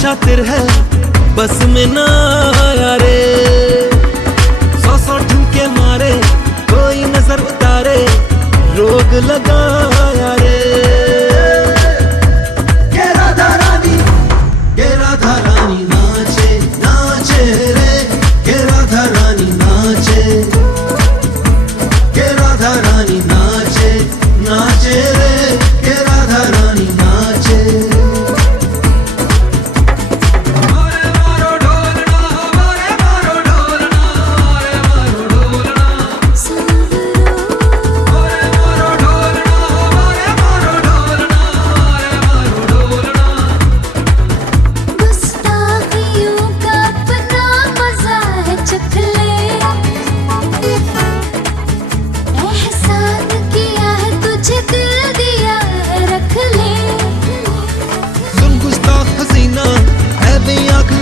शातिर है बस में ना आया रे। सौ ठुमके मारे कोई नजर उतारे, रोग लगाया रे। ये राधा रानी नाचे नाचे रे। ये राधा रानी नाचे, ये राधा रानी नाचे नाचे रे। ये राधा रानी नाचे।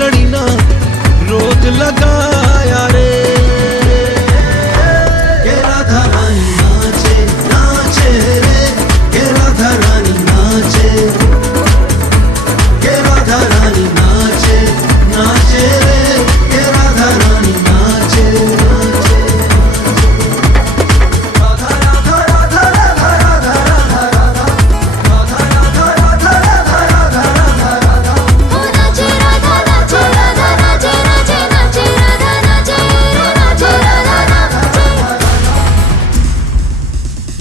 लड़ी ना रोग लगाया रे। ये राधा रानी नाचे नाचे रे। ये राधा रानी नाचे, ये राधा रानी नाचे नाचे रे। ये राधा रानी नाचे नाचे। राधा राधा राधा राधा राधा राधा राधा राधा राधा राधा राधा राधा राधा। ओ नाचे राधा नाचे राधा नाचे नाचे नाचे राधा नाचे नाचे राधा नाचे।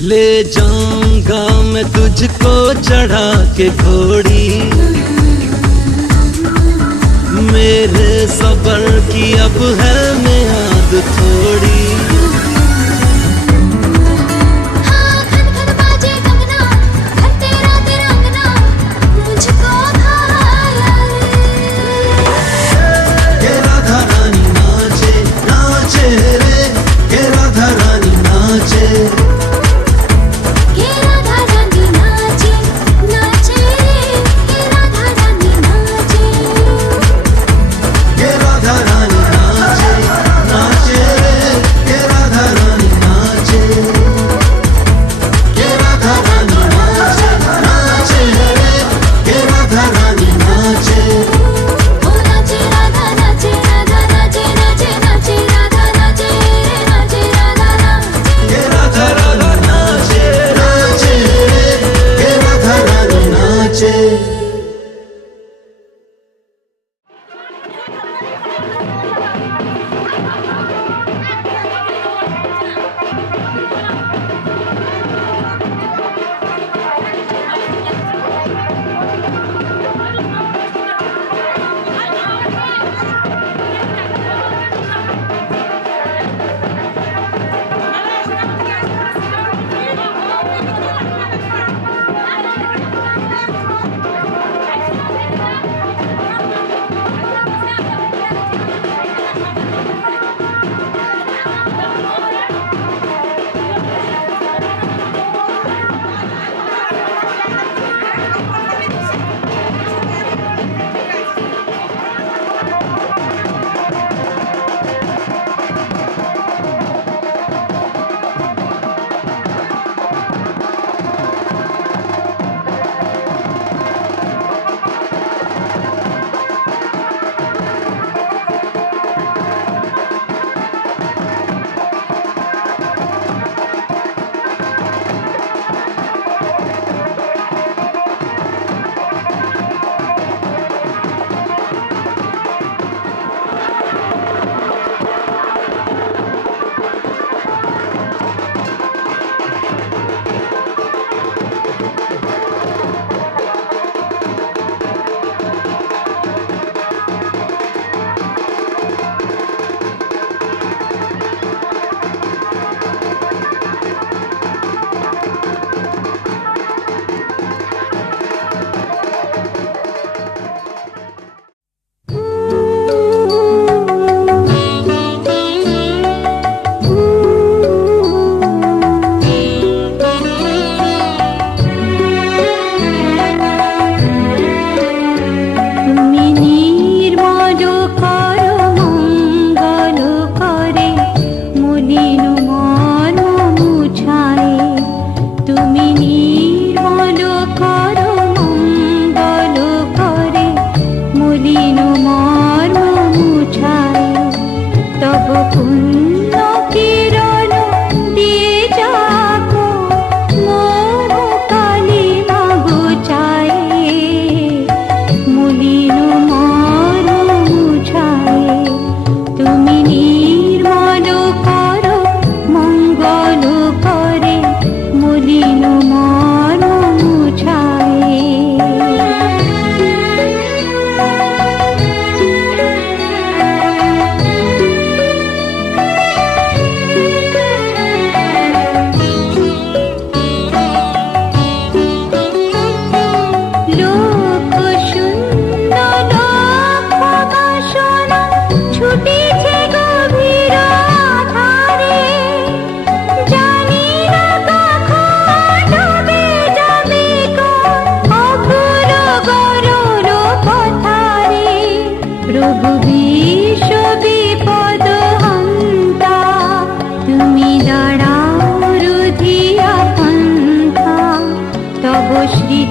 ले जाऊंगा मैं तुझको चढ़ा के घोड़ी, मेरे सबर की अब है मियाद थोड़ी। हाँ खन खन बाजे कंगना, घर तेरा तिरंगना मुझको भाया रे। ये राधा रानी नाचे नाचे रे। ये राधा रानी नाचे, ये राधा रानी नाचे नाचे रे। ये राधा रानी नाचे। ये राधा रानी नाचे।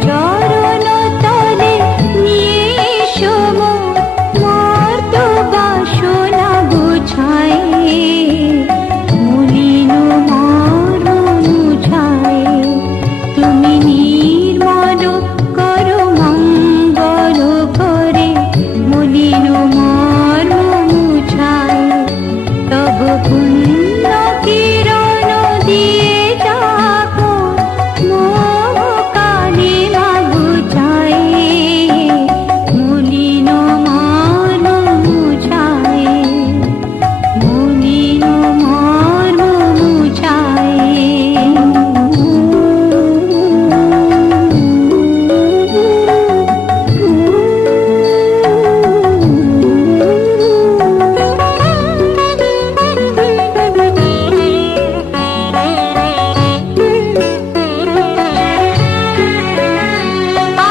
চরণ তলে নিয়ে এসো মোর মর্ত বাসনা গুছায়, মলিন মর্ম মুছায়। তুমি নির্মল করো মঙ্গল করে, মলিন মর্ম মুছায়। তব পুণ্য কিরণ দিয়ে যাকো মোহ কালিমা গুছায়, মলিন মর্ম মুছায়, মলিন মর্ম মুছায়।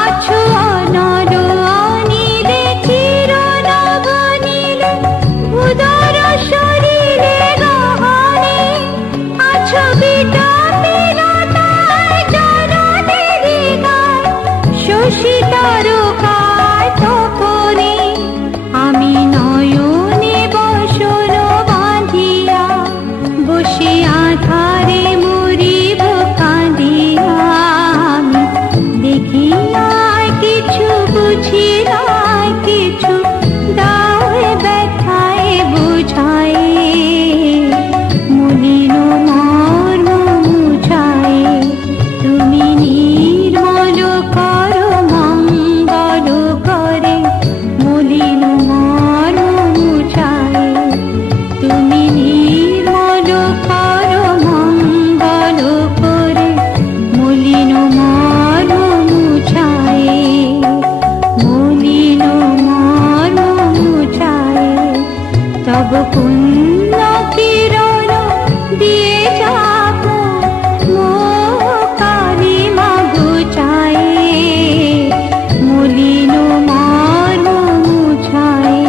আছো অনর অনিলে চির নবনীলে, উদর শরীরে গহনে। আছো বিটপিলতায় চরণেরি গায়, শশী তারকায় তপনে। আমি নয়নে বসন বাঁধিয়া, বসে আধারে মরিব কাঁদিয়া। আমি দেখি নাই কিছু, বুঝি নাই কিছু, দাওয়ে ব্যথায় বুঝায়, মলিন মর্ম মুছায়। তুমি নির্মল করো মঙ্গল করে, মলিন মর্ম মুছায়। তুমি নির্মল করো মঙ্গল করে, মলিন মর্ম মুছায়, মলিন মর্ম মুছায়। তব পুণ্য কিরণ দিয়ে যাকো মোহ কালিমা গুছায়, মলিন মর্ম মুছায়।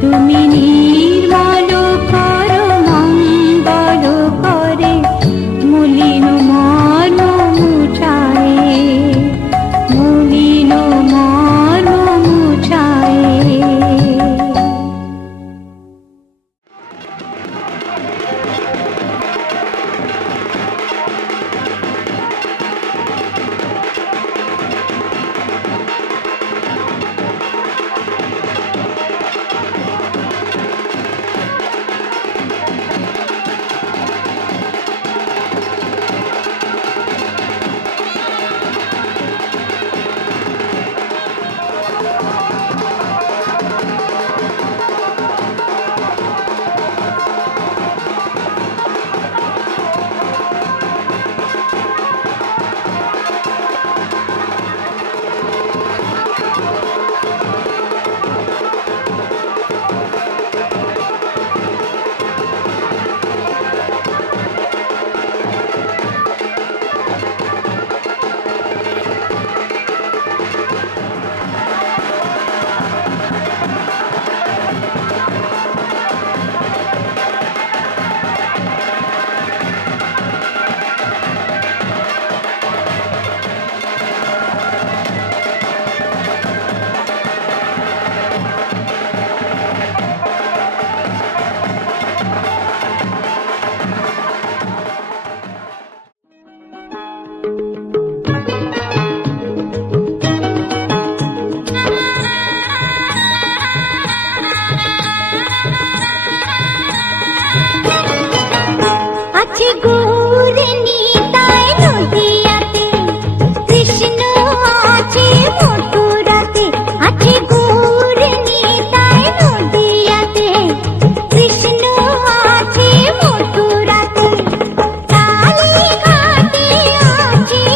তুমি নির্মল করো মঙ্গল করে, মলিন মর্ম মুছায়, মলিন মর্ম মুছায়। আছে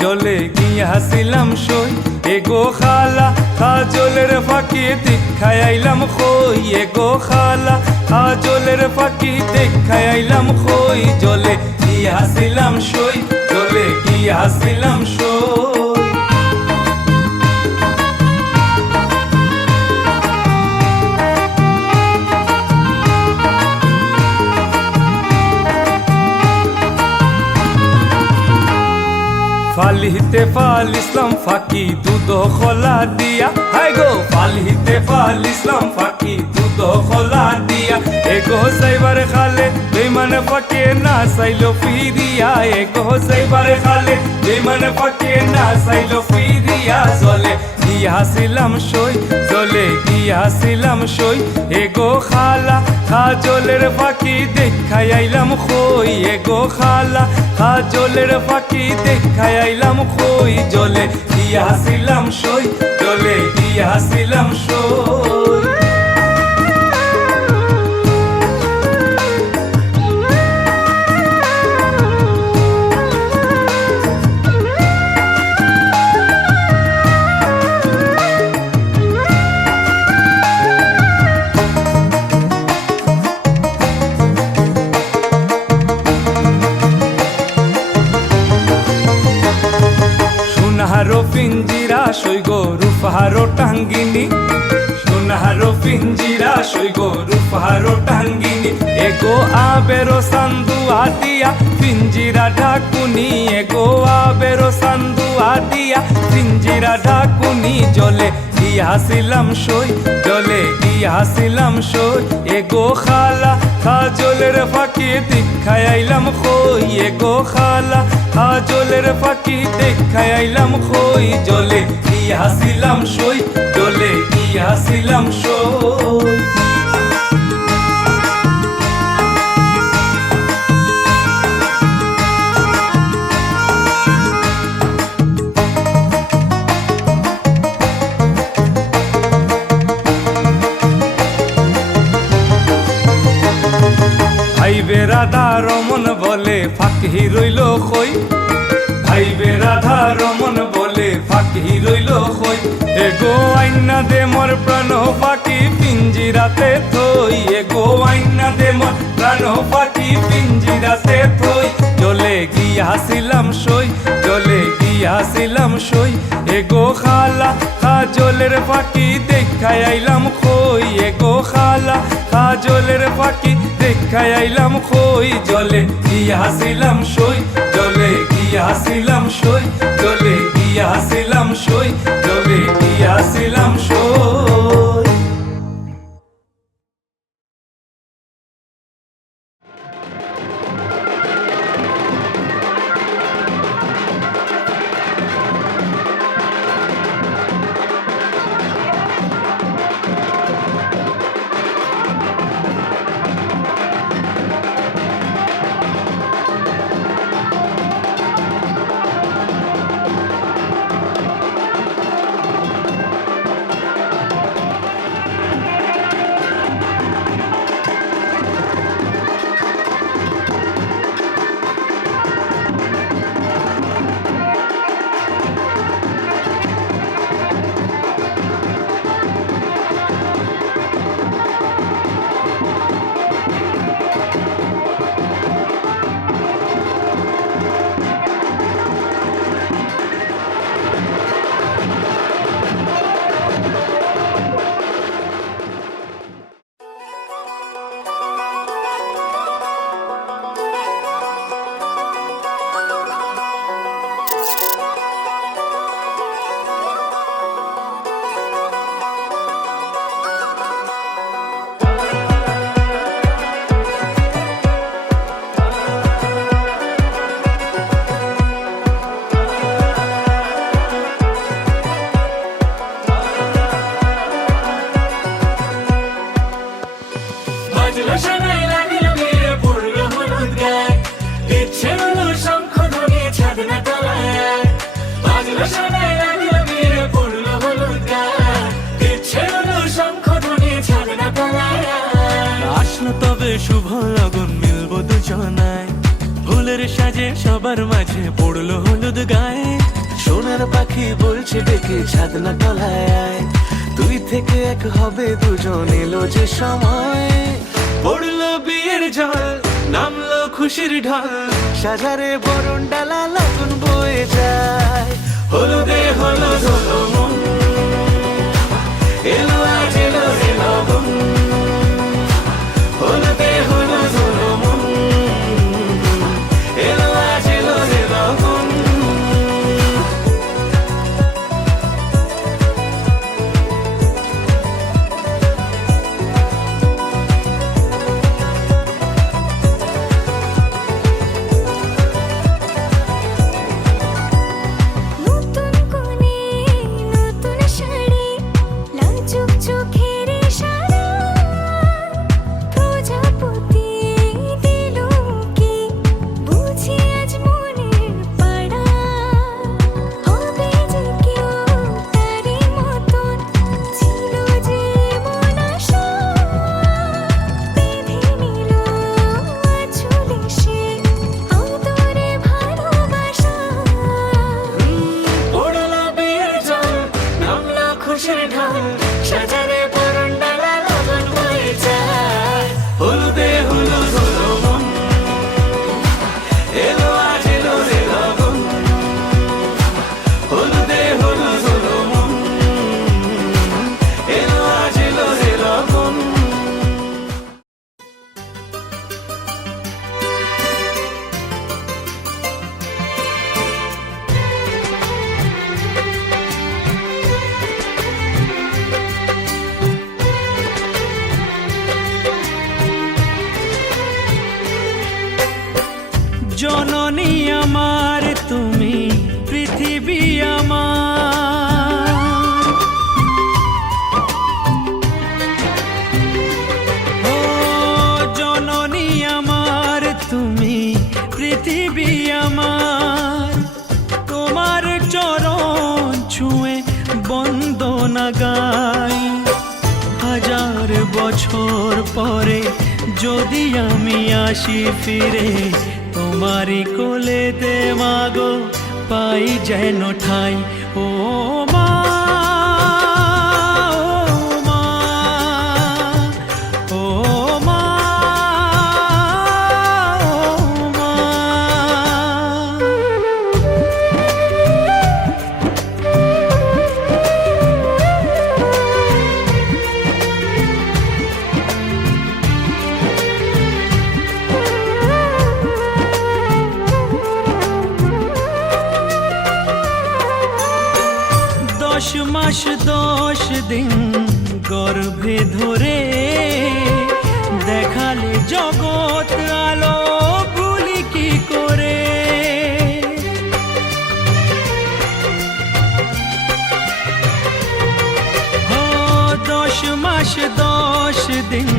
জলে গিয়াছিলাম সই এগো খালা কাজলের ফাঁকি দেখাই আইলাম খই এগো খালা কাজলের ফাঁকি দেখাই আইলাম খই জলে গিয়াছিলাম সই জলে গিয়াছিলাম সই ফালিতে ফালিসলাম ফাঁকি দুধ খোলা দিয়া হাই গো ফালিতে ফালিসলাম ফাঁকি দুধ খোলা দিয়া এগো সাইবার খালে বেমান ফাঁকে না সাইলো ফিরিয়া এগো সাইবার খালে বেমান ফাঁকে না সাইলো ফিরিয়া জলে গিয়াছিলাম সই জলে গিয়াছিলাম সই এগো খালা কাজলের ফাঁকি দেখাই আইলাম খই এগো খালা কাজলের ফাঁকি দেখাই আইলাম খই জলে গিয়াছিলাম সই জলে গিয়াছিলাম সই সোনাহারো পিঞ্জিরা সই গো রূপহারো টাঙ্গিনী সোনাহারো পিঞ্জিরা সই গো রূপহারো টাঙ্গিনী এগো আবেরো সান্দু আদিয়া পিঞ্জিরা ঢাকুনি এগো আবেরো সান্দু আদিয়া পিঞ্জিরা ঢাকুনি জলে গিয়াছিলাম সই জলে গিয়াছিলাম সই এগো খালা কাজলের ফাঁকি দেখাই আইলাম খই এগো খালা কাজলের ফাঁকি দেখাই আইলাম খই জলে গিয়াছিলাম সই জলে গিয়াছিলাম সই ভাইবে রাধা রমন বলে ফাঁকি রইল খই ভাইবে রাধা রমন বলে ফাঁকি রইল খই এগো আইনা দে মোর প্রাণ ফাঁকি পিঞ্জিরাতে থই এগো আইনা দে মোর প্রাণ ফাঁকি পিঞ্জিরাতে থই জলে গিয়াছিলাম সই জলে গিয়াছিলাম সই এগো খালা কাজলের ফাঁকি দেখাই আইলাম খই এগো খালা কাজলের ফাঁকি দেখাই আইলাম খই জলে গিয়াছিলাম সই জলে গিয়াছিলাম সই জলে গিয়াছিলাম সই জলে গিয়াছিলাম সই আসলো তবে শুভ লগন মিলবো দুজনায় ভুলের ফুলের সাজে সবার মাঝে পড়লো হলুদ গায়ে, সোনার পাখি বলছে ডেকে ছাদনা তলায় আয়, তুই থেকে এক হবে দুজন এলো যে সময়, পড়লো বিয়ের জল নামলো খুশির ঢল, সাজারে বরণ ডালা লগন বয়ে যায়, হলুদে হলুদ হলো মন, এলো আজ এলো রে লগন, হলুদে হলুদ হলো মন, এলো আজ এলো রে লগন। নতুন কোণে নতুন শাড়ি, লাজুক চোখের ইশারা, প্রজাপতি দিল কি বুঝি আজ মনের পাড়া, হবে যে কেউ তারই মতন, ছিল যে মন আশা, বেঁধে নিল আঁচলে সে আদরে ভালোবাসা। পড়লো বিয়ের জল নামলো খুশির ঢল, সাজারে বরণ ডালা লগন বয়ে যায়, হলুদে হলুদ হলো মন, এলো আজ এলো রে লগন, হলুদে হলুদ হলো মন, এলো আজ এলো রে লগন। জননী আমার তুমি পৃথিবী আমার, ও জননী আমার তুমি পৃথিবী আমার, তোমার চরণ ছুঁয়ে বন্দনা গাই, হাজার বছর পরে যদি আমি আসি ফিরে, তোমারই কোলেতে মাগো পাই যেন ঠাই, ও মা ও মা ও মা ও মা। দশ মাস 10 দিন গর্ভে ধরে, দেখালে জগৎ আলো ভুলি কি করে, ও 10 মাস 10 দিন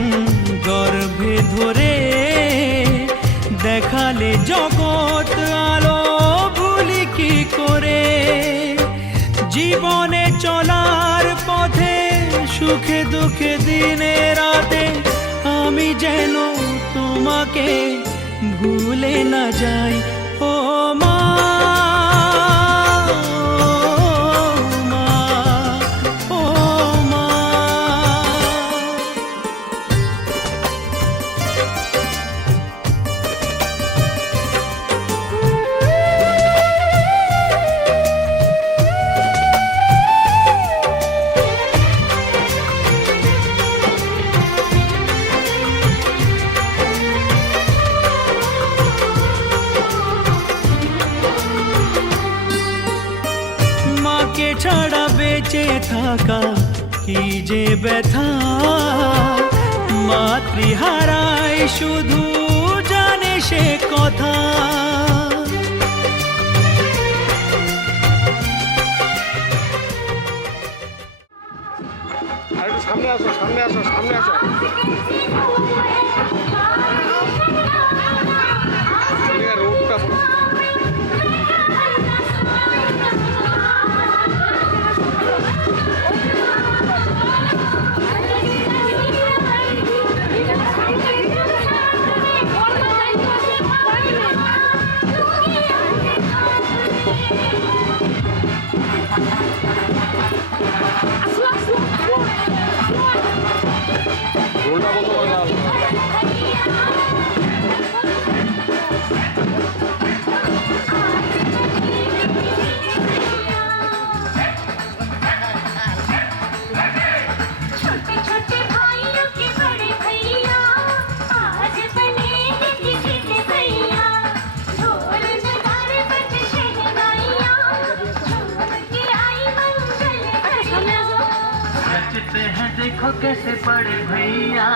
গর্ভে ধরে, দেখালে জগৎ আলো ভুলি কি করে, জীবনে চলার পথে সুখে দুঃখে দিনে রাতে আমি যেন তোমাকে ভুলে না যাই, ও মা ও মা ও মা। মাকে ছাড়া বেঁচে থাকা কি যে ব্যথা, মাতৃহারাই শুধু জানে সে কথা, আর একটু সামনে আসো, সামনে আসো, সামনে আসো। রোডটা রোলটা বন্ধ করে দাও। छोटे छोटे भाइयों के बड़े भैया आज बनेंगे किसी के भैया ढोल नगाड़े बज शहनाइयाँ झूम के आई मंगल घड़ियाँ नचते हैं देखो कैसे बड़े भैया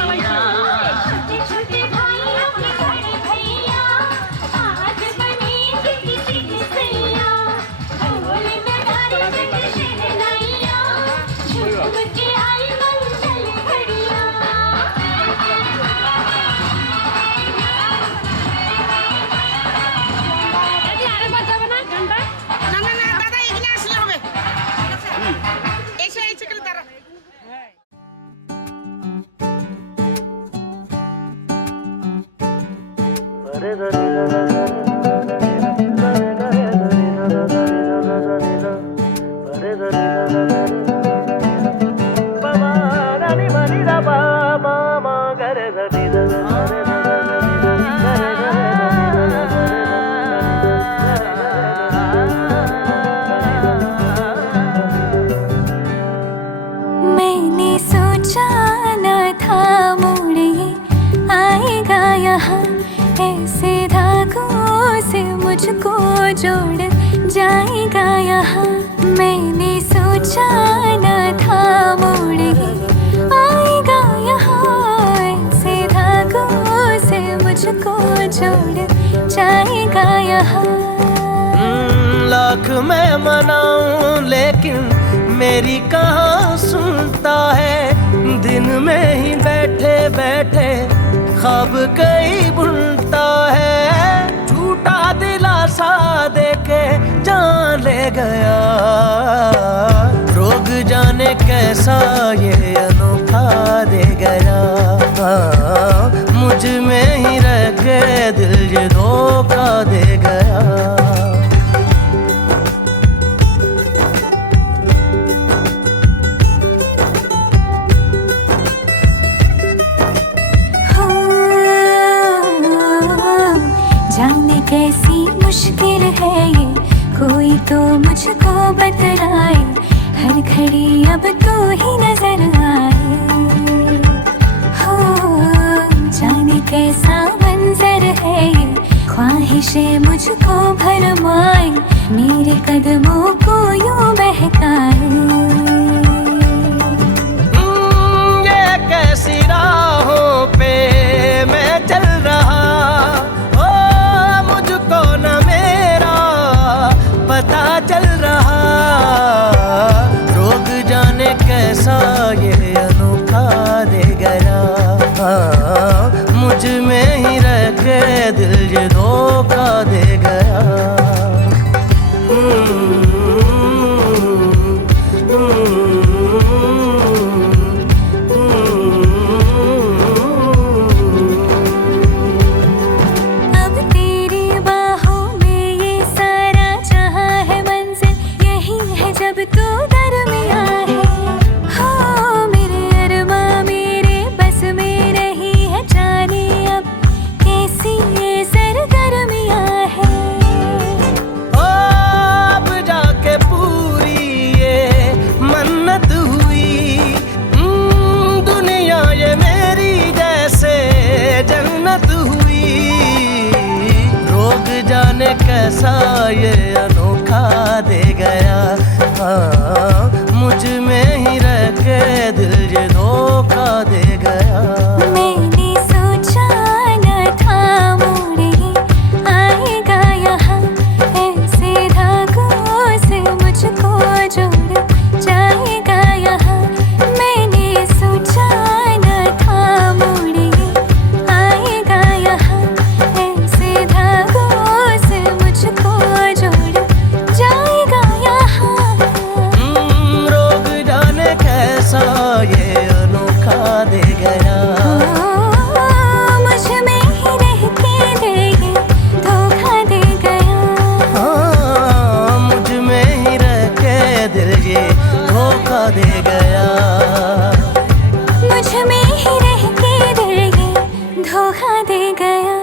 छोटे छोटे भाइयों के बड़े भैया आज बनेंगे किसी के भैया ढोल नगाड़े बज शहनाइयाँ झूम के आई मंगल घड़ियाँ मैंने सोचा न था मोड़ ये आएगा यहाँ ऐसे धागों से मुझको जोड़ जाएगा यहाँ मैंने सोचा न था मोड़ ये आएगा यहाँ ऐसे धागों से मुझको जोड़ जाएगा यहाँ लाख मैं मनाऊं लेकिन मेरी कहाँ सुनता है दिन में ही बैठे बैठे ख्वाब कई बुनता है झूठा दिलासा देके जान ले गया रोग जाने कैसा ये अनोखा दे गया मुझ में ही रह के दिल ये धोखा दे गया कैसी मुश्किल है ये कोई तो मुझको बतलाए हर घड़ी अब तू ही नजर आए हो जाने कैसा मंजर है ये ख्वाहिशें मुझको भरमाए मेरे कदमों को यूं बहकाए ये कैसी राहों पे मैं चल रहा पता चल रहा रोग जाने कैसा ये अनोखा दे गया मुझ में ही रह के दिल ये धोखा दे गया कैसा ये अनोखा दे गया मुझ में ही रह के दिल ये धोखा दे गया मैंने सोचा न था मोड़ ये आएगा यहाँ ऐसे धागों से मुझको जोड़ जाएगा यहाँ मैंने सोचा न था मोड़ ये आएगा यहाँ ऐसे धागों से मुझको जोड़ जाएगा यहाँ रोग जाने कैसा ये अनोखा दे गया धोखा दे गया।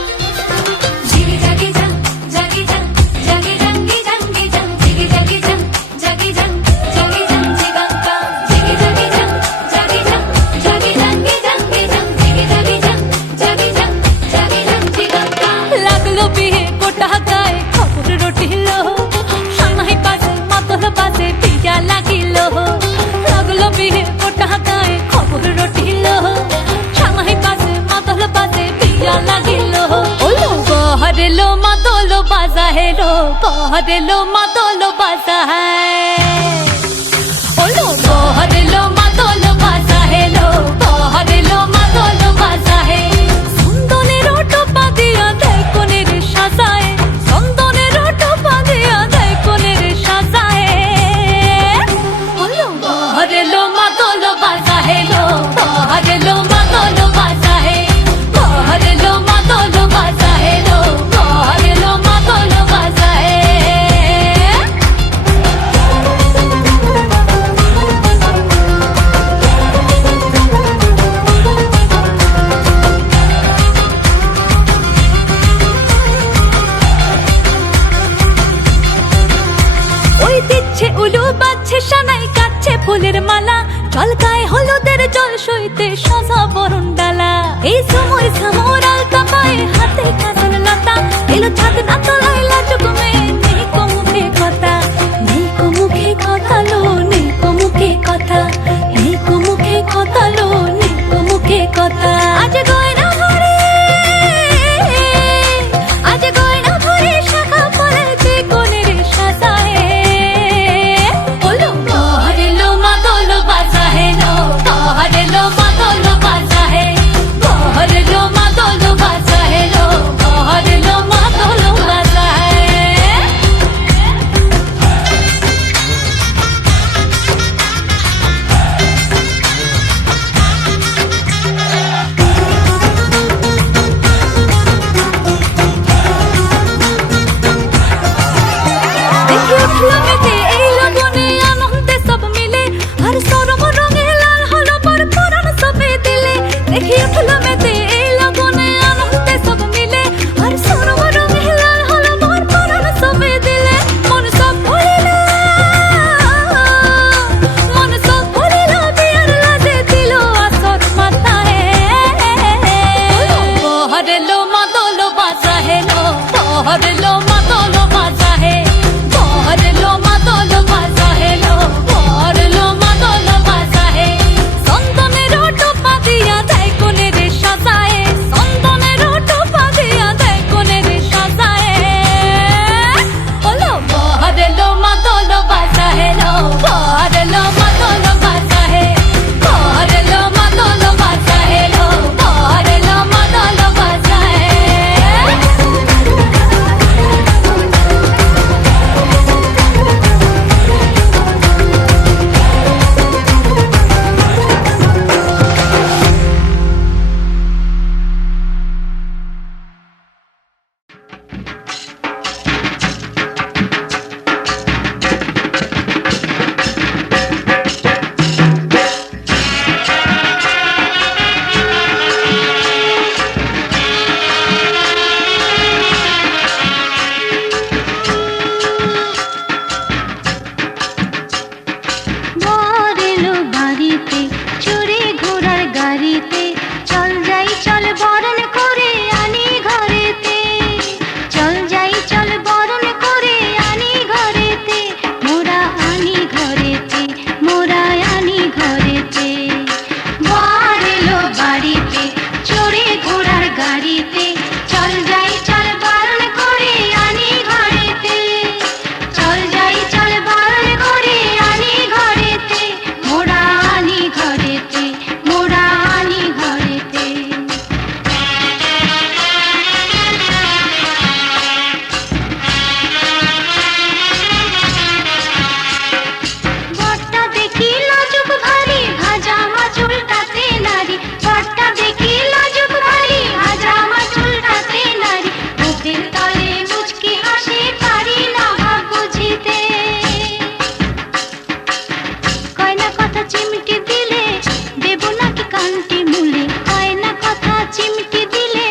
जिगी जगी जंग जगी जंग जगी जंगी जंगी जंग जिगी जगी जंग जगी जंग जगी जंग जिगंगा जिगी जगी जंग जगी जंग जगी जंगी जंगी जंग जिगी जगी जंग जगी जंग जगी जंग जिगंगा লাগলো বিয়ে গোটা গায়ে খবর রটিল সানাই বাজে মাতল বাজে পিয়া লাগিল লাগলো বিয়ে গোটা গায়ে খবর রটিল সানাই বাজে মাতল বাজে পিয়া লাগিল ওলো বহরেলো মাতল বাজা হেলো বহরেলো মাতল বাজা ওলো বহরেলো মাতল বাজা হেলো বহরেলো মাতল বাজা হে চন্দনের টোপা দিয়া দেয় কোনের সাজায় চন্দনের টোপা দিয়া দেয় কোনের সাজায় ওলো বহরেলো মাতল বাজা হেলো বহরেলো মাতল বাজা হে বহরেলো মাতল বাজা হেলো বহরেলো মাতল বাজা হে। ওই দিচ্ছে উলু বাজছে সানাই কাচ্ছে ফুলের মালা জল গায়ে হলুদের জল সইতে সাজা বরণ ডালা এই সময় সামর আলতা পায়ে হাতে কাজল লতা এলো ছাদ না তলায় লাজুক মেয়ে নেই কো মুখে কথা নেই কো মুখে কথা লো নেই কো মুখে কথা নেই কো মুখে কথা লো নেই কো মুখে কথা আজ গয়না ভরে আজ গয়না ভরে শাখা পড়েছে কোনের সাজায় ওলো বহরেলো মাতল বাজা হেলো বহরেলো মাতল বাজা হে বহরেলো মাতল বাজা হেলো বহরেলো মাতল বাজা চিমটি দিলে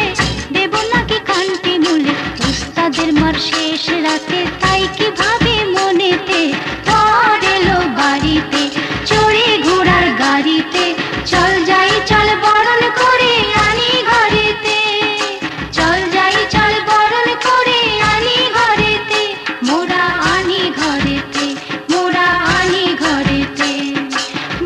দেব নাকি কান্তি মূলে উস্তাদের মার শেষ রাতে তাই কি ভাবে মনেতে পর এলো বাড়িতে চড়ে ঘোড়ার গাড়িতে চল যাই চল বরণ করে আনি ঘরেতে চল যাই চল বরণ করে আনি ঘরেতে মোরা আনি ঘরেতে মোরা আনি ঘরেতে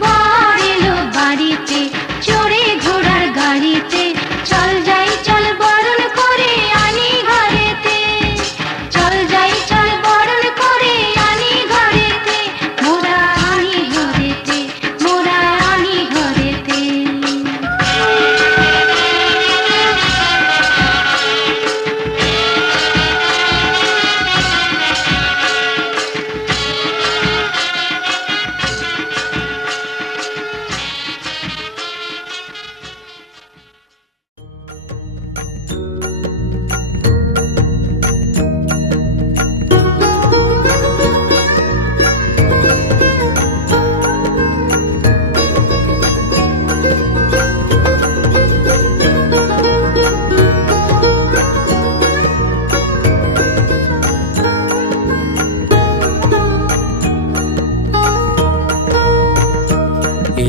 বর এলো বাড়িতে চড়ে ঘোড়ার গাড়িতে চল যাই চল বরণ করে আনি ঘরেতে চল যাই চল বরণ করে আনি ঘরেতে মোরা আনি ঘরেতে মোরা আনি ঘরেতে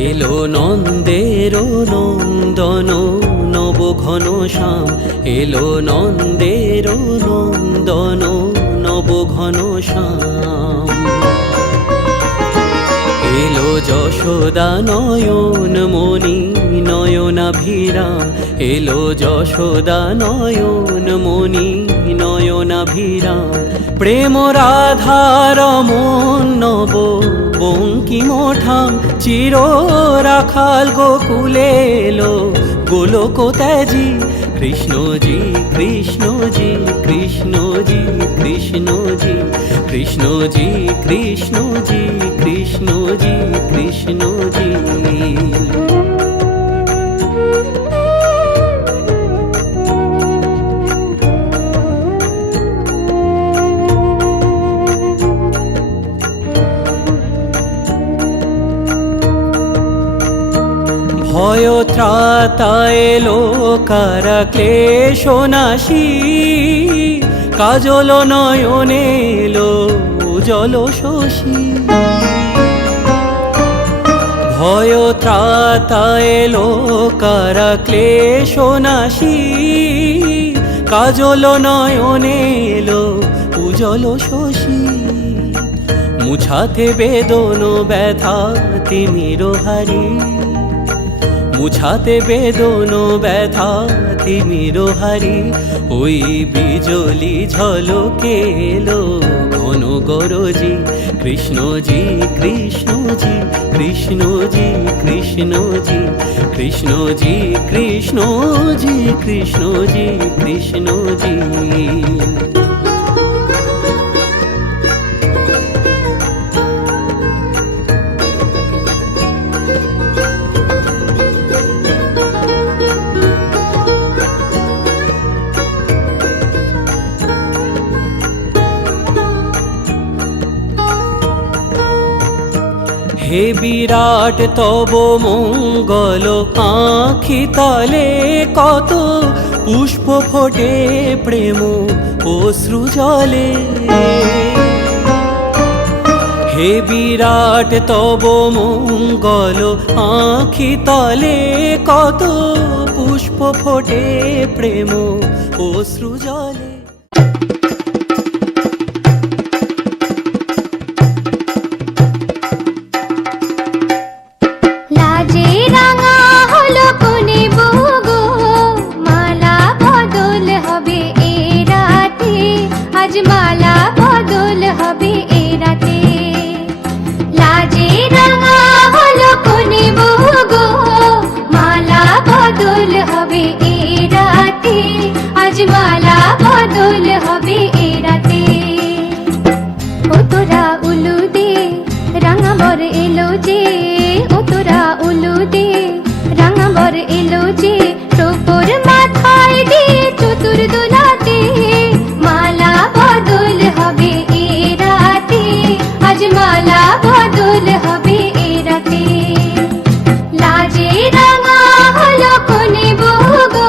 এলো নন্দের নন্দন নব ঘন শ্যাম এলো নন্দের নন্দন নব ঘন শ্যাম এলো যশোদা নয়ন মণি নয়নাভিরাম এলো যশোদা নয়ন মণি নয়নাভিরাম প্রেম রাধার মন নব বঙ্কিমঠাম চির রাখাল গোকুলে এলো গোলক ত্যাজি কৃষ্ণজি কৃষ্ণজি কৃষ্ণজি কৃষ্ণজি কৃষ্ণজি কৃষ্ণজি কৃষ্ণজি কৃষ্ণজি ভয় ত্রাতা এলো কারা ক্লেশ নাশী কাজল নয়নে এলো উজ্জ্বল শশী ভয় ত্রাতা এলো কারা ক্লেশ নাশী কাজল নয়নে এলো উজ্জ্বল শশী মুছাতে বেদন ব্যথা তিমির হারি মুছাতে বেদন ব্যথা তিমির হারি ওই বিজলি ঝলকে এলো ঘন গরজি কৃষ্ণজি কৃষ্ণজি কৃষ্ণজি কৃষ্ণজি কৃষ্ণজি কৃষ্ণজি কৃষ্ণজি কৃষ্ণজি হে বিরাট তব মঙ্গল আঁখি তলে কত পুষ্প ফোটে প্রেম অশ্রু জলে হে বিরাট তব মঙ্গল আঁখি তলে কত পুষ্প ফোটে প্রেম অশ্রু জলে মালা বদল হবে এ রাতে লাজে রাঙা হলো কোনে বহু গো মালা বদল হবে এ রাতে আজ মালা বদল হবে এ রাতে ও তোরা উলু দে রাঙা বর এলো যে ও তোরা উলু দে রাঙা বর এলো যে টোপর মাথায় দিয়ে চতুর দোলাতে মালা বদল হবে এ রাতে আজ মালা বদল হবে এ রাতে লাজে রাঙা হলো কোনে বহু গো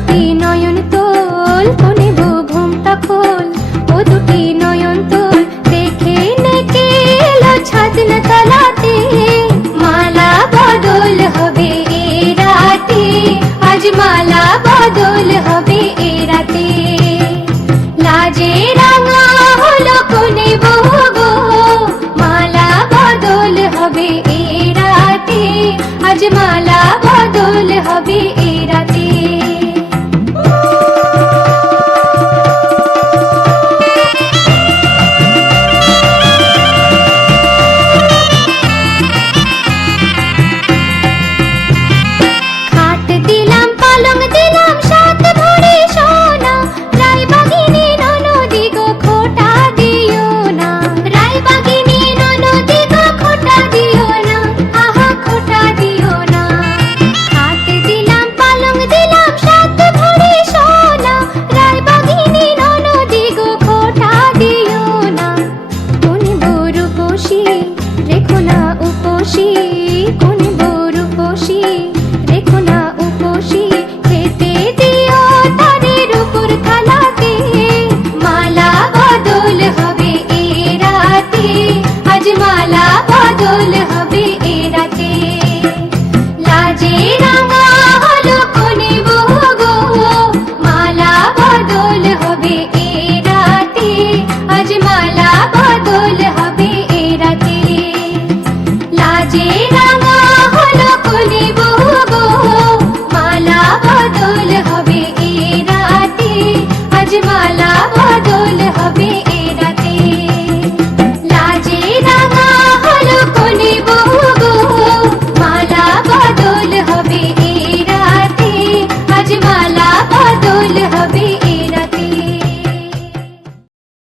দুটি নয়ন